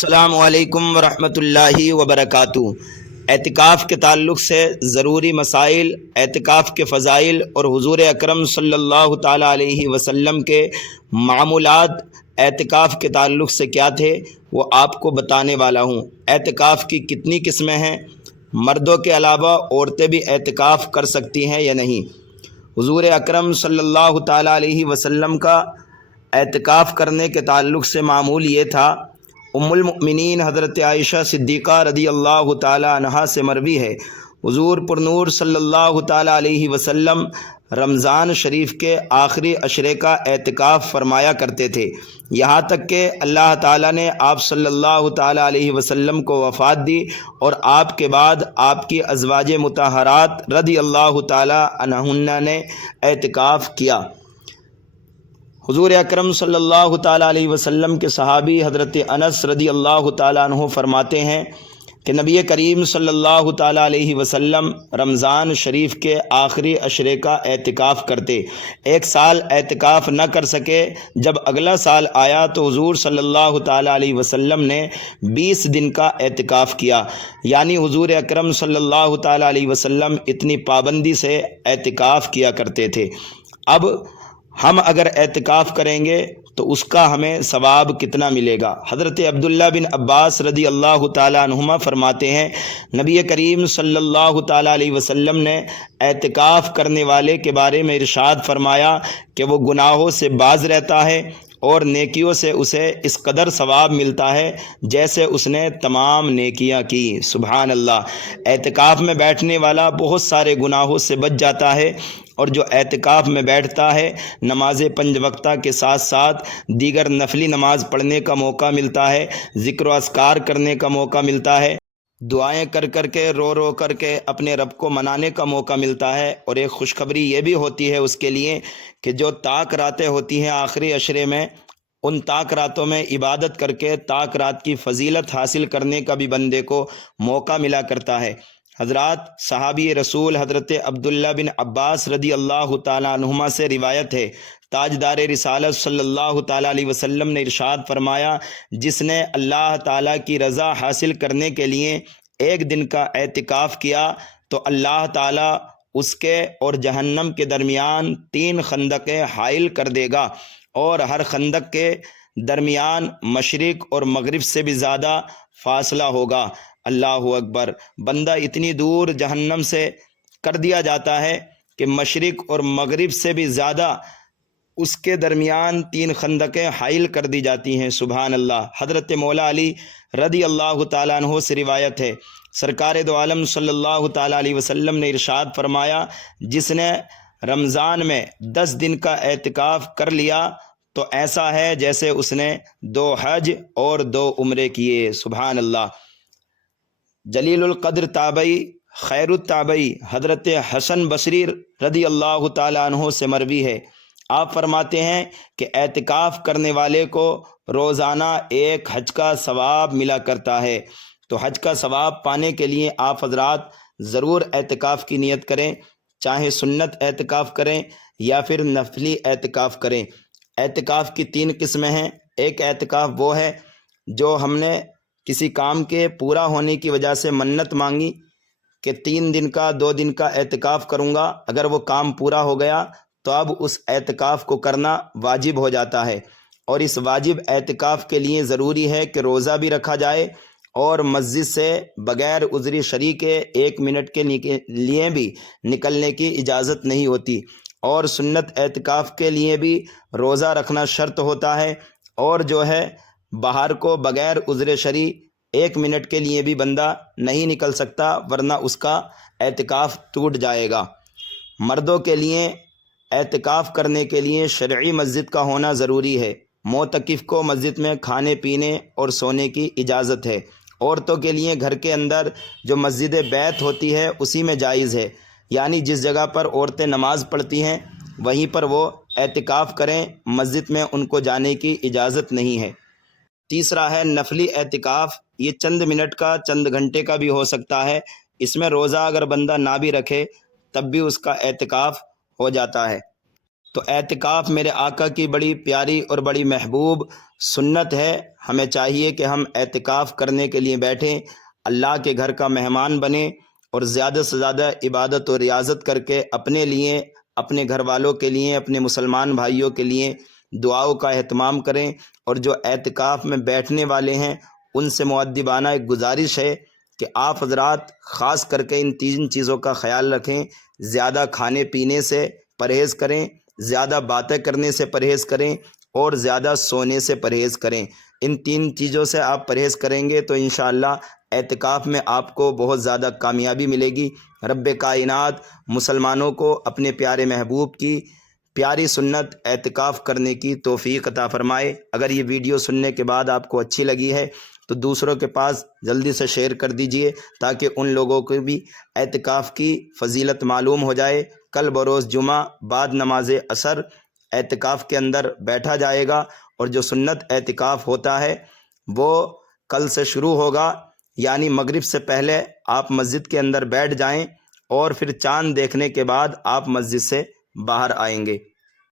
السلام علیکم ورحمۃ اللہ وبرکاتہ۔ اعتکاف کے تعلق سے ضروری مسائل، اعتکاف کے فضائل اور حضور اکرم صلی اللہ تعالیٰ علیہ وسلم کے معمولات اعتکاف کے تعلق سے کیا تھے وہ آپ کو بتانے والا ہوں۔ اعتکاف کی کتنی قسمیں ہیں؟ مردوں کے علاوہ عورتیں بھی اعتکاف کر سکتی ہیں یا نہیں؟ حضور اکرم صلی اللہ تعالیٰ علیہ وسلم کا اعتکاف کرنے کے تعلق سے معمول یہ تھا۔ ام المؤمنین حضرت عائشہ صدیقہ رضی اللہ تعالیٰ عنہا سے مروی ہے، حضور پرنور صلی اللہ تعالیٰ علیہ وسلم رمضان شریف کے آخری عشرے کا اعتکاف فرمایا کرتے تھے، یہاں تک کہ اللہ تعالیٰ نے آپ صلی اللہ تعالیٰ علیہ وسلم کو وفات دی اور آپ کے بعد آپ کی ازواج مطہرات رضی اللہ تعالیٰ عنہن نے اعتکاف کیا۔ حضور اکرم صلی اللہ تعالیٰ علیہ وسلم کے صحابی حضرت انس رضی اللہ تعالیٰ عنہ فرماتے ہیں کہ نبی کریم صلی اللہ تعالیٰ علیہ وسلم رمضان شریف کے آخری عشرے کا اعتکاف کرتے، ایک سال اعتکاف نہ کر سکے، جب اگلا سال آیا تو حضور صلی اللہ تعالیٰ علیہ وسلم نے 20 دن کا اعتکاف کیا، یعنی حضور اکرم صلی اللہ تعالیٰ علیہ وسلم اتنی پابندی سے اعتکاف کیا کرتے تھے۔ اب ہم اگر اعتکاف کریں گے تو اس کا ہمیں ثواب کتنا ملے گا؟ حضرت عبداللہ بن عباس رضی اللہ تعالیٰ عنہما فرماتے ہیں، نبی کریم صلی اللہ تعالیٰ علیہ وسلم نے اعتکاف کرنے والے کے بارے میں ارشاد فرمایا کہ وہ گناہوں سے باز رہتا ہے اور نیکیوں سے اسے اس قدر ثواب ملتا ہے جیسے اس نے تمام نیکیاں کی۔ سبحان اللہ! اعتکاف میں بیٹھنے والا بہت سارے گناہوں سے بچ جاتا ہے، اور جو اعتکاف میں بیٹھتا ہے نماز 5 وقتہ کے ساتھ ساتھ دیگر نفلی نماز پڑھنے کا موقع ملتا ہے، ذکر و اذکار کرنے کا موقع ملتا ہے، دعائیں کر کر کے رو کر کے اپنے رب کو منانے کا موقع ملتا ہے۔ اور ایک خوشخبری یہ بھی ہوتی ہے اس کے لیے کہ جو طاق راتیں ہوتی ہیں آخری عشرے میں، ان طاق راتوں میں عبادت کر کے طاق رات کی فضیلت حاصل کرنے کا بھی بندے کو موقع ملا کرتا ہے۔ حضرات صحابی رسول حضرت عبداللہ بن عباس رضی اللہ تعالیٰ عنہما سے روایت ہے، تاجدار رسالت صلی اللہ تعالیٰ علیہ وسلم نے ارشاد فرمایا، جس نے اللہ تعالیٰ کی رضا حاصل کرنے کے لیے ایک دن کا اعتکاف کیا تو اللہ تعالیٰ اس کے اور جہنم کے درمیان 3 خندقیں حائل کر دے گا، اور ہر خندق کے درمیان مشرق اور مغرب سے بھی زیادہ فاصلہ ہوگا۔ اللہ اکبر! بندہ اتنی دور جہنم سے کر دیا جاتا ہے کہ مشرق اور مغرب سے بھی زیادہ اس کے درمیان 3 خندقیں حائل کر دی جاتی ہیں۔ سبحان اللہ! حضرت مولا علی رضی اللہ تعالیٰ عنہ سے روایت ہے، سرکار دو عالم صلی اللہ تعالیٰ علیہ وسلم نے ارشاد فرمایا، جس نے رمضان میں 10 دن کا اعتکاف کر لیا تو ایسا ہے جیسے اس نے 2 حج اور 2 عمرے کیے۔ سبحان اللہ! جلیل القدر تابعی، خیر التابعی حضرت حسن بصری رضی اللہ تعالیٰ عنہ سے مروی ہے، آپ فرماتے ہیں کہ اعتکاف کرنے والے کو روزانہ 1 حج کا ثواب ملا کرتا ہے۔ تو حج کا ثواب پانے کے لیے آپ حضرات ضرور اعتکاف کی نیت کریں، چاہے سنت اعتکاف کریں یا پھر نفلی اعتکاف کریں۔ اعتکاف کی 3 قسمیں ہیں۔ ایک اعتکاف وہ ہے جو ہم نے کسی کام کے پورا ہونے کی وجہ سے منت مانگی کہ 3 دن کا 2 دن کا اعتکاف کروں گا، اگر وہ کام پورا ہو گیا تو اب اس اعتکاف کو کرنا واجب ہو جاتا ہے، اور اس واجب اعتکاف کے لیے ضروری ہے کہ روزہ بھی رکھا جائے اور مسجد سے بغیر عذری شرعی کے 1 منٹ کے لیے بھی نکلنے کی اجازت نہیں ہوتی، اور سنت اعتکاف کے لیے بھی روزہ رکھنا شرط ہوتا ہے، اور جو ہے باہر کو بغیر عذر شرعی 1 منٹ کے لیے بھی بندہ نہیں نکل سکتا، ورنہ اس کا اعتکاف ٹوٹ جائے گا۔ مردوں کے لیے اعتکاف کرنے کے لیے شرعی مسجد کا ہونا ضروری ہے۔ معتکف کو مسجد میں کھانے پینے اور سونے کی اجازت ہے۔ عورتوں کے لیے گھر کے اندر جو مسجد بیت ہوتی ہے اسی میں جائز ہے، یعنی جس جگہ پر عورتیں نماز پڑھتی ہیں وہیں پر وہ اعتکاف کریں، مسجد میں ان کو جانے کی اجازت نہیں ہے۔ تیسرا ہے نفلی اعتکاف، یہ چند منٹ کا چند گھنٹے کا بھی ہو سکتا ہے، اس میں روزہ اگر بندہ نہ بھی رکھے تب بھی اس کا اعتکاف ہو جاتا ہے۔ تو اعتکاف میرے آقا کی بڑی پیاری اور بڑی محبوب سنت ہے۔ ہمیں چاہیے کہ ہم اعتکاف کرنے کے لیے بیٹھیں، اللہ کے گھر کا مہمان بنیں اور زیادہ سے زیادہ عبادت و ریاضت کر کے اپنے لیے، اپنے گھر والوں کے لیے، اپنے مسلمان بھائیوں کے لیے دعاؤں کا اہتمام کریں۔ اور جو اعتکاف میں بیٹھنے والے ہیں ان سے مؤدبانہ ایک گزارش ہے کہ آپ حضرات خاص کر کے ان 3 چیزوں کا خیال رکھیں۔ زیادہ کھانے پینے سے پرہیز کریں، زیادہ باتیں کرنے سے پرہیز کریں اور زیادہ سونے سے پرہیز کریں۔ ان 3 چیزوں سے آپ پرہیز کریں گے تو انشاءاللہ اعتکاف میں آپ کو بہت زیادہ کامیابی ملے گی۔ رب کائنات مسلمانوں کو اپنے پیارے محبوب کی پیاری سنت اعتکاف کرنے کی توفیق عطا فرمائے۔ اگر یہ ویڈیو سننے کے بعد آپ کو اچھی لگی ہے تو دوسروں کے پاس جلدی سے شیئر کر دیجئے تاکہ ان لوگوں کو بھی اعتکاف کی فضیلت معلوم ہو جائے۔ کل بروز جمعہ بعد نماز عصر اعتکاف کے اندر بیٹھا جائے گا، اور جو سنت اعتکاف ہوتا ہے وہ کل سے شروع ہوگا، یعنی مغرب سے پہلے آپ مسجد کے اندر بیٹھ جائیں اور پھر چاند دیکھنے کے بعد آپ مسجد سے باہر آئیں گے۔